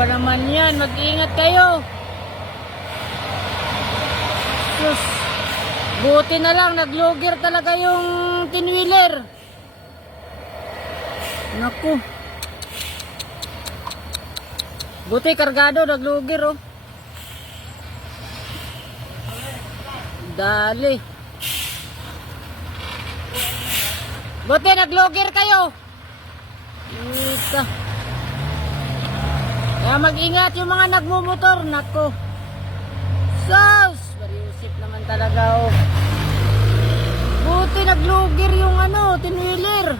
ba naman yan? Mag-ingat kayo. Sus. Buti na lang, nag-logger talaga yung tinwheeler. Naku. Buti kargado, nag-logger oh. Dali. Buti nag-logger kayo. Ika. Kaya mag-ingat yung mga nagmumotor. Nako. Sus. Mariusip naman talaga oh. Buti nag-logger yung tinwheeler.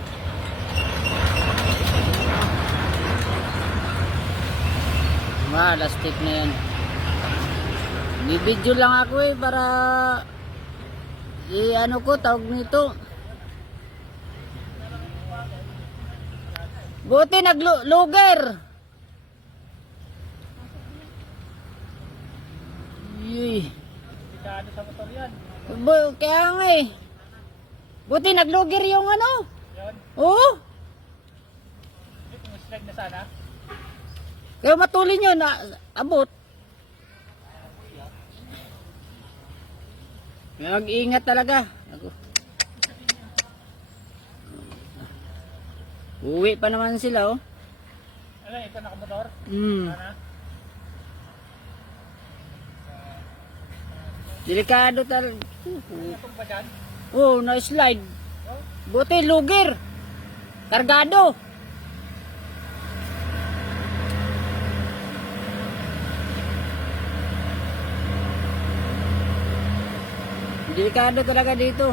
Lastik na yan. Bibidyo lang ako para ko tawag nito. Buti nag-logger. Delikado sa motor yan. Kaya nga eh. Buti nag-logger yung Yun. Oo. Kung slide na sana. Kaya matulin nyo na abot. Mag-ingat talaga. Uwi pa naman sila oh. Ano, ikaw nakamotor? Sana? Delikado talaga. Natong ba dyan? Oh, na-slide. Buti lugir. Kargado. Delikado talaga dito.